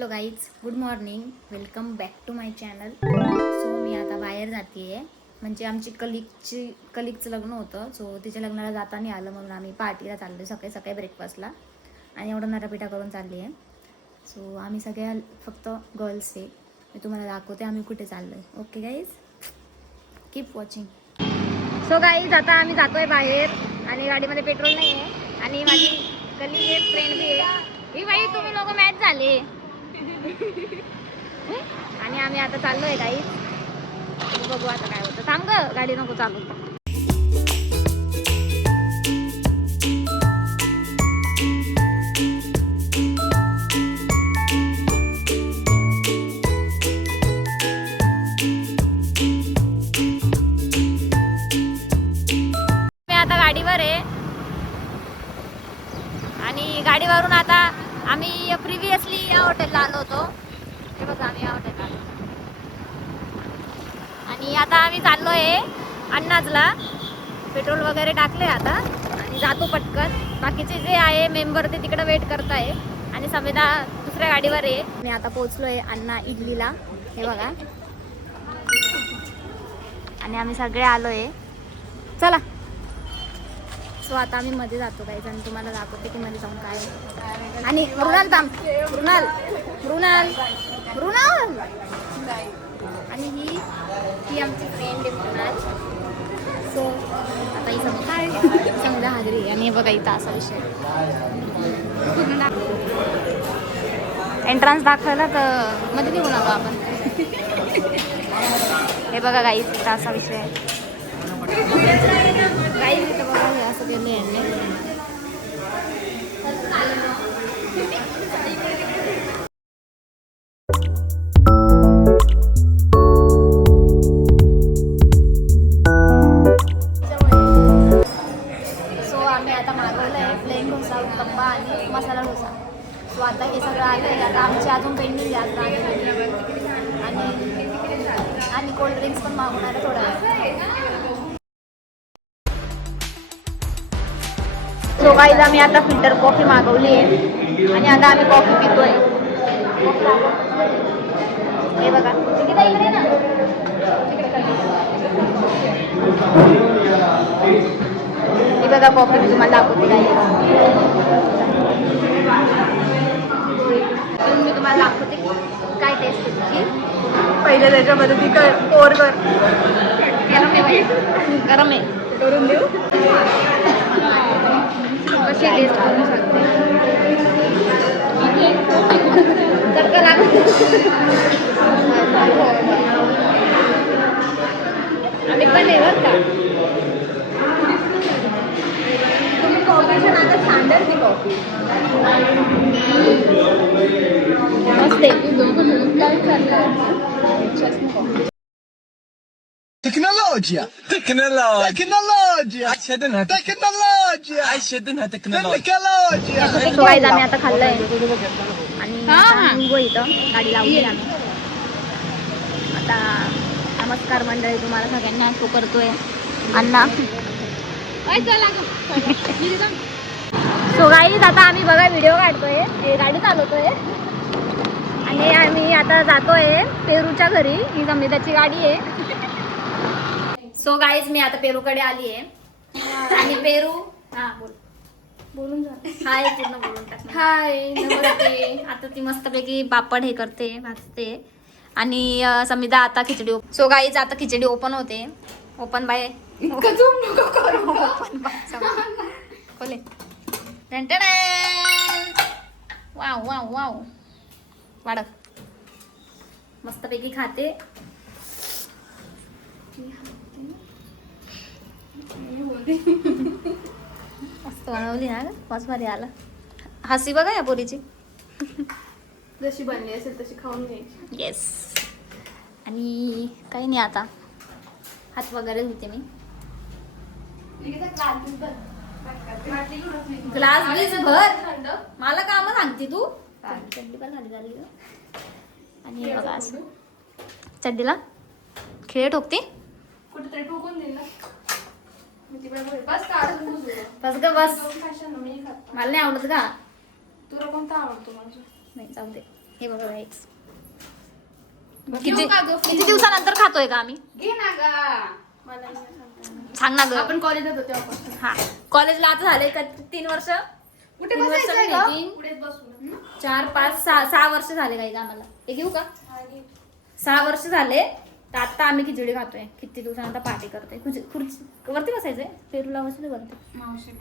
Hello guys, good morning, welcome back to my channel. So मी आता बाहेर जाते आहे, म्हणजे आमची कलिगचं लग्न होतं. सो तिच्या लग्नाला जाता नाही आलं म्हणून आम्ही पार्टीला चाललो सकाळी सकाळी ब्रेकफास्टला, आणि एवढं नरापिठा करून चालली आहे. सो आम्ही सगळ्या फक्त गर्ल्स आहे. मी तुम्हाला दाखवते आम्ही कुठे चाललो आहे. Okay guys, keep watching. So guys, आता आम्ही जातोय बाहेर आणि गाडीमध्ये पेट्रोल नाही आहे आणि माझी कलिग आहे, फ्रेंड बी आहे. ही बाई, तुम्ही लोक मॅच झाले आणि आम्ही आता चाललोय गाईज. बघू आता काय होतं. थांब ग, गाडी नको चालू. मी आता गाडीवर आहे आणि गाडीवरून आता आम्ही प्रिव्हियसली या हॉटेलला आलो होतो. हे बघा, आम्ही या हॉटेलला आलो आणि आता आम्ही चाललोय अन्नाजला. पेट्रोल वगैरे टाकले आता आणि जातो पटकन. बाकीचे जे आहे मेंबर ते तिकडे वेट करताय आणि समिधा दुसऱ्या गाडीवर आहे. मी आता पोहोचलोय अण्णा इडलीला, हे बघा, आणि आम्ही सगळे आलोय. चला. सो आता आम्ही मध्ये जातो काही आणि तुम्हाला दाखवते की मध्ये जाऊन काय. आणि मृणाल थांब, मृणाल आणि ही आमची फ्रेंड आहे मृणाल. सो आता ही समजा हाजरी आहे आणि हे बघा इथं असा विषय. एंट्रन्स दाखवला तर मध्ये निघून आलो आपण. हे बघा गाईस, इथं असा विषय आहे. गाईस इथं बघा, हे असं केलं यांनी. सो आम्ही आता मागवलं आहे प्लेन डोसा, उत्तप्पा आणि मसाला डोसा. सो आता हे सगळं आलं आहे. आता आमची अजून पेंडिंग आहे आणि कोल्ड्रिंक्स पण मागवणार आहे थोड्या वेळ. सो गाईज, आम्ही आता फिल्टर कॉफी मागवली आहे आणि आता आम्ही कॉफी पितोय. हे बघा, हे बघा कॉफी मी तुम्हाला दाखवते काय. मी तुम्हाला दाखवते काय टेस्ट आहे तुझी. पहिले त्याच्यामध्ये ती पोर कर. गरम आहे बाई, गरम आहे. करून देऊ. कशी टेस्ट करून सांगते. तडका लागत आम्ही पण नाही बरं का. तुम्ही कॉफीच्या नादात सांडाल ती कॉफी. मस्त आहे. काय चाललंय? Tecnologia! Tecnologia! Tecnologia! Tecnologia! Tecnologia! So guys, आम्ही आता खाल्लंय आणि आता निघू इथं. गाडी लावली आम्ही आता. नमस्कार मंडळी, तुम्हाला सगळ्यांना तो करतोय अण्णा. सो गाईज, आता आम्ही बघा व्हिडिओ काढतोय, गाडी चालवतोय आणि आम्ही आता जातोय पेरूच्या घरी. ही समिधाची गाडी आहे. सो गाईज, मी आता पेरूकडे आली आहे आणि पेरू बोलून जा. हाय पूर्ण बोलून टाक. हाय, नमस्ते. आता ती मस्तपैकी पापड हे करते, भाजते आणि समिधा आता खिचडी. सो गाईज, आता खिचडी ओपन होते. ओपन बाय खोले. वाव वाव वाव, वाढत मस्तपैकी खाते. मस्त बनवली ना, मस्त भारी आला. हसी बघा या पोरीची. जशी बनली असेल तशी खाऊन घ्यायची. येस. आणि काही नाही, आता हात वगैरे धुते मी. ग्लास बीस भर, मला काम सांगते तू. चड्डी पण झाली आणि हे बघा असं चड्डीला खिळे ठोकते. कुठेतरी ठोकून देईल ना. बस काढून बस ग बस. मला नाही आवडत का. तुला कोणता आवडतो माझं? नाही, जाऊ दे. हे बघा गाईस. घेऊ का गं? किती दिवसानंतर खातोय का आम्ही? घे ना गा. मला नाही सांगता येणार. सांग ना ग. आपण कॉलेजात होतो तेव्हापासून. हा कॉलेजला आता झाले का 3 वर्ष? कुठे 3 वर्ष बसायचंय नाही, ग? पुढेच बसू ना. 4 5 6 वर्ष झाले गाईज आम्हाला. हे घेऊ का? 6 वर्ष झाले तर आता आम्ही खिचडी खातोय. किती दिवसानंतर पार्टी करतोय. खुर्ची वरती बसायचंय. पेरूला बसले वरती. मावशी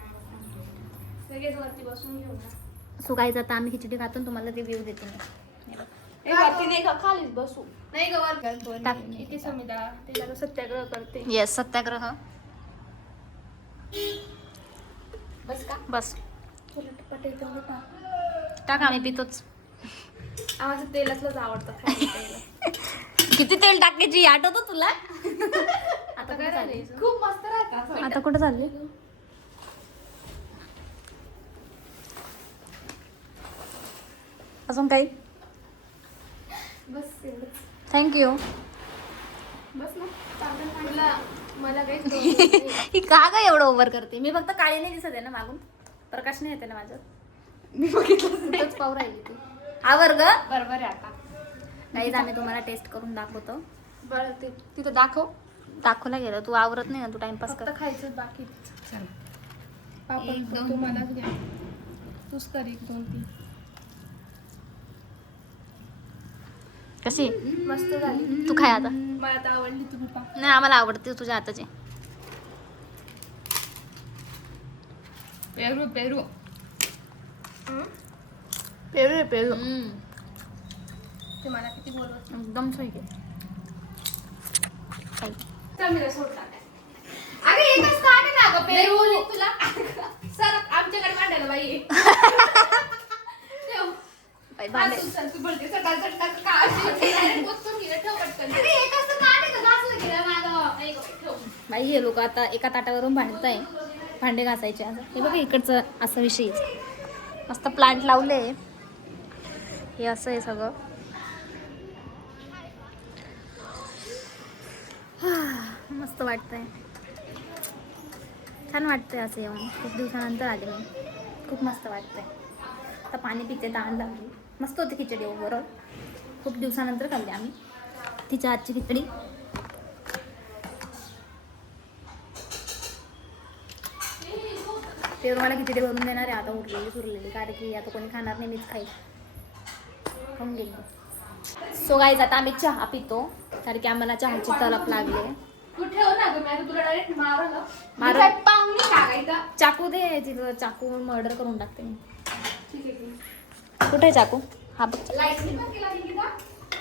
सगळेच वरती बसून घेऊ ना. सो गाईज आता आम्ही खिचडी खातो आणि तुम्हाला रिव्ह्यू देते मी. ए, वरती नाही का? खालीच बसू. नाही ग वर टाक. इथे समिधा त्याला सत्याग्रह करते. येस सत्याग्रह. बस का? बस तुला पटेल तेवढं का? टाक आम्ही पितोच. आम्हाला तेलातलंच आवडतं खायला. किती तेल टाकायची आठवतो तुला? आता काय झालंय? खूप मस्त राहतं. आता कुठं चालले? अजून काही? बस एवढंच. थँक्यू. बस ना. तुला मला काही ही का ग एवढं ओव्हर करते? मी फक्त काळी नाही दिसत आहे ना मागून. प्रकाश नाही येते ना माझं. मी बघितलं तोच पाहू राहिली तू. आवर ग. बरोबर आहे आता. गाईज आम्ही तुम्हाला टेस्ट करून दाखवतो. बरं ते तिथं दाखव. दाखवला गेलं तू आवरत नाही ना, तू टाइमपास कर. फक्त खायचं बाकी. पापड तू मलाच घ्या. तूच कर 1 2 3. कशी मस्त झाली. तू खाय आता. मला आता आवडली तुम्ही पा. नाही आम्हाला आवडते तुझ्या हाताची. पेरू पेरू पेरू आहे पेरू. ते मला किती बोलवत. एकदम सही आहे. खाई. चल मी सोडता. अरे एकच काढ ना ग पेरू तुला. सर आमच्याकडे मांडायला बाई. ठेव. बाई, भांडे. तू बोलते सकाळ सकाळ का अशी पोचून घे ठेव पटकन. अरे एकच काढ का घासलं गेलं माझं. नाही ग ठेव. बाई हे लोक आता एका ताटावरून भांडताय. भांडे घासायचे आज. हे बघा इकडचं असं विषय. मस्त प्लांट लावले. हे असं आहे सगळं. मस्त वाटतंय. छान वाटतंय असं येऊन. खूप दिवसानंतर आले मी. खूप मस्त वाटतंय. आता पाणी पिते तहान लागली. मस्त होती खिचडी ओव्हरऑल. खूप दिवसानंतर खाल्ली आम्ही तिच्या आजची खिचडी. ते मला खिचडी भरून देणार आहे आता उरलेली कारण की आता कोणी खाणार नाही, मीच खाईल. खाऊन गेली. सो गाईज आता आम्ही चहा पितो कारण की आम्हाला चहाची तलप लागली. तू ठेव ना ग मी तुला डायरेक्ट मारलं. मारू. काय पाहुणी टाकायचा. चाकू दे तिथं. चाकू मर्डर करून टाकते मी. ठीक आहे. कुठे आहे चाकू? हा बघ. लाईट पण केला की किदा?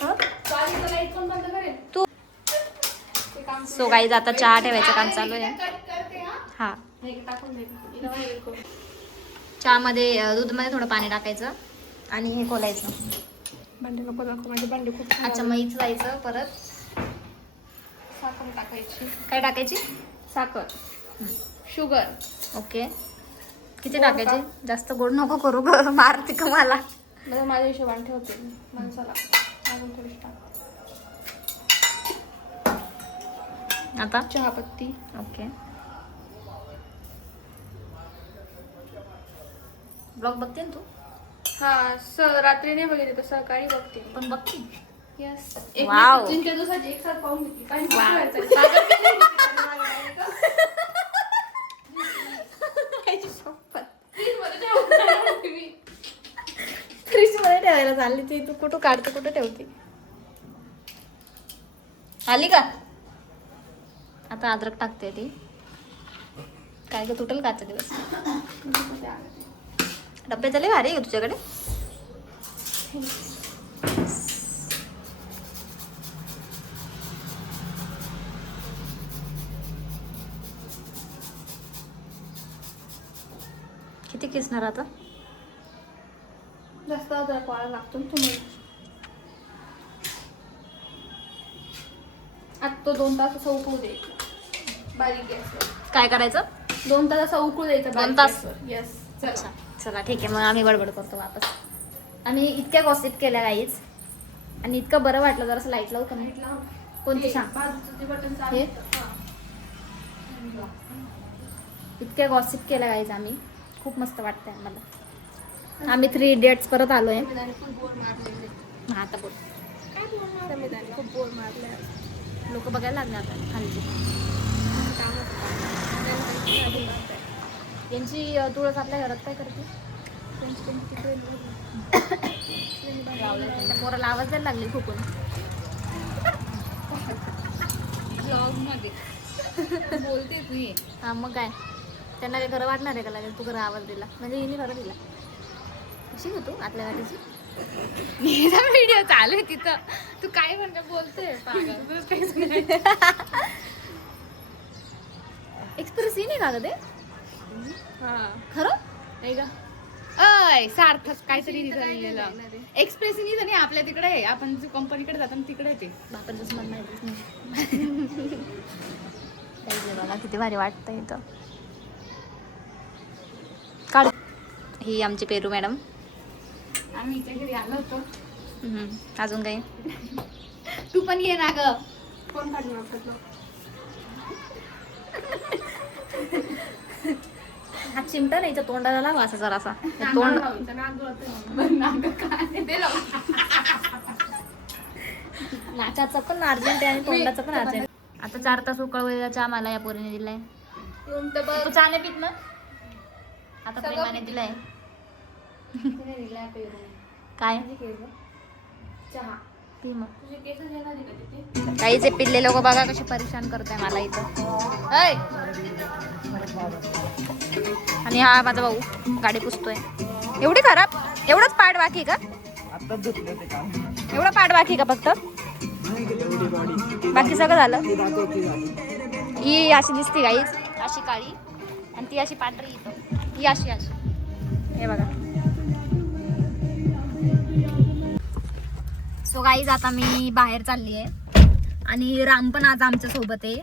हं? कॉलेजला लाईट पण बंद करेल. तू. ते काम सो गाईज आता चहा ठेवायचं काम चालू आहे. करते हा. हा नाही टाकून दे. इला बाहेर करू. चहामध्ये दूधमध्ये थोडं पाणी टाकायचं आणि हे खोलायचं. भांडे नको दाखव. माझे भांडे खूप खराब अच्छा मग इथं जायचं परत. साखर टाकायची. काय टाकायची? साखर शुगर. ओके. किती टाकायचे? जास्त गोड नको करू ग. मारते का मला? मला माझ्या हिशोबाने ठेवते मी माणसाला. अजून थोडीशी टाक. आता चहापत्ती. ओके. ब्लॉग बघते ना तू? हा रात्री नाही बघितले तर सकाळी बघते. पण बघते. यस. वाव. तुमच्या दिवसाची एक साथ पाहून घेतली. काही वाव. फ्रीज मध्ये ठेवायला चालली ती. तू कुठं काढते कुठं ठेवते? आली का? आता अद्रक टाकते ती. काय ग तुटल का आजचा दिवस? डब्बे झाले भारी आहे का तुझ्याकडे? किती किसणार आता? जास्त अद्रक वाळा लागतो ना तुम्हाला. आता तो 2 तास असं उकळू द्यायचा बारीक गॅसवर. काय करायचं? 2 तास असं उकळू द्यायचं 2 तास? यस. अच्छा चला ठीक आहे. मग आम्ही बडबड करतो वापस. आम्ही इतक्या गॉसिप केल्या गाईच आणि इतकं बरं वाटलं. जरासं लाईट लावू का मी? कोणती सांग? बटन हे? इतक्या गॉसिप केल्या गाईच आम्ही. खूप मस्त वाटतंय आम्हाला. आम्ही 3 इडियट्स परत आलोय. हा, आता बोल. काय बोलणार मी त्यांना? खूप बोर मारले. लोक बघायला लागले आता खालचे. काम होतं. यांची तुळस आपल्या घरात काय करते? त्या पोराला आवाज द्यायला लागले खूप. ब्लॉगमध्ये बोलते तू ये. हा, मग काय त्यांना काही खरं वाटणार आहे का लागेल तू खरं आवाज दिला म्हणजे हिने खरं दिला. कशी होतो आतल्या गाडीची व्हिडिओ चालू आहे तिथं. तू काय म्हणते बोलते एक्सप्रेस ही नाही का ग ते खरं नाही का? अय सार्थक काहीतरी तिथं लिहिलेलं. एक्सप्रेस इथं नाही, आपल्या तिकडे आहे. आपण कंपनीकडे जातो ना तिकडे ते. बापाचं मन माहितीच नाही. काही बघा किती भारी वाटतं इथं. काढ. ही आमची पेरू मॅडम. आम्ही इथे घरी आलो होतो. अजून काही तू पण ये ना ग. कोण काढणार? हा चिमटा नाही तोंडाला लावा असं जरासा तोंड. नाकाचं पण अर्जंट आहे आणि तोंडाचं पण अर्जंट. आता 4 तास उकळवलेला चहा मला या पोरीने दिलाय. तू चहा नाही पित ना? आता प्रेमाने दिलाय. काय चहा. पी मग. तुझे केस घेणार आहे का तिथे? काही जे पिल्ले लोक बघा कसे परेशान करताय मला इथं. ऐ! आणि हा माझा भाऊ गाडी पुसतोय. एवढी खराब? एवढंच पाड बाकी का? एवढं पाड बाकी का फक्त? बाकी सगळं झालं. ही अशी दिसते गाईच, अशी काळी आणि ती अशी पांढरी इथं. ही अशी अशी हे बघा. सो गाईज आता मी बाहेर चालली आहे आणि राम पण आज आमच्या सोबत आहे.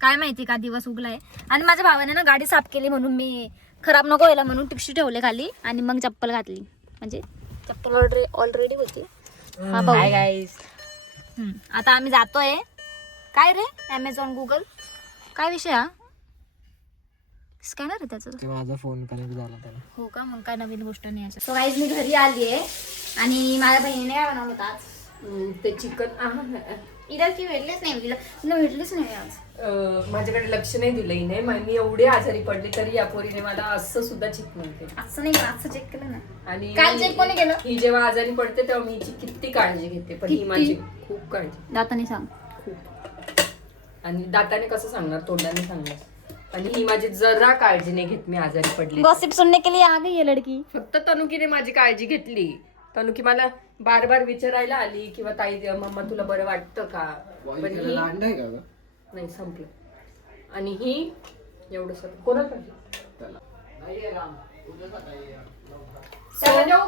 काय माहिती का दिवस उगलाय आणि माझ्या भावाने ना गाडी साफ केली म्हणून मी खराब नको व्हायला म्हणून टिक्शी ठेवले खाली आणि मग चप्पल घातली. म्हणजे चप्पल ऑलरेडी होती. हा भाऊ. आता आम्ही जातोय. काय रे ॲमेझॉन गुगल काय विषय हा? स्कॅनर आहे त्याचं. माझा फोन कनेक्ट झाला त्याला. हो का? मग काय नवीन गोष्ट नाही असं. सो गाईज मी घरी आली आहे आणि माझ्या बहिणीने काय बनवलं होतं आज? ते चिकन इधर की भेटलेच नाही तिला. तिला भेटलीच नाही आज. माझ्याकडे लक्ष नाही दिलं हिने. मी एवढे आजारी पडले तरी या पोरीने मला असं सुद्धा चिकन केलं. असं नाही असं चेक केलं ना. आणि काल check कोणी केलं? ही जेव्हा आजारी पडते तेव्हा मी हिची किती काळजी घेते. पण ही किती? माझी खूप काळजी. दाताने सांग. खूप. आणि दाताने कसं सांगणार, तोंडाने सांगणार. आणि ही माझी जरा काळजी नाही घेत मी आजारी पडली. गॉसिप सुनने के लिए आ गई है लड़की. फक्त तनुकीने माझी काळजी घेतली. तनुकी मला बार बार विचारायला आली किंवा ताई मम्मा तुला बरं वाटतं का? पण ही नाही संपलं. आणि ही एवढं सगळं कोणाला पाहिजे?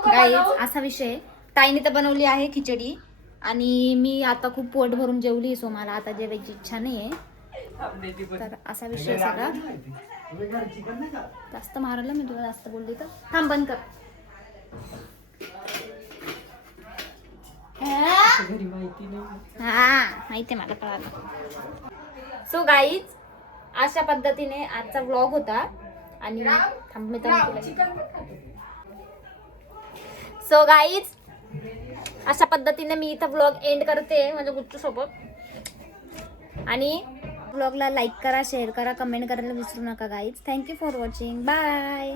गाईज असा विषय. ताईने तर बनवली आहे खिचडी आणि मी आता खूप पोट भरून जेवली. सो मला आता जेवायची इच्छा नाहीये. तर असा विषय सगळा. जास्त मारलं मी तुला जास्त बोलली तर. थांब बंद कर. हा माहिती मला कळालं. सो गाईज अशा पद्धतीने आजचा व्लॉग होता आणि थांब मी सो गाईज अशा पद्धतीने मी इथं व्लॉग एंड करते माझ्या गुच्चू सोबत. आणि व्लॉगला लाईक करा, शेअर करा, कमेंट करायला विसरू नका guys. Thank you for watching. Bye.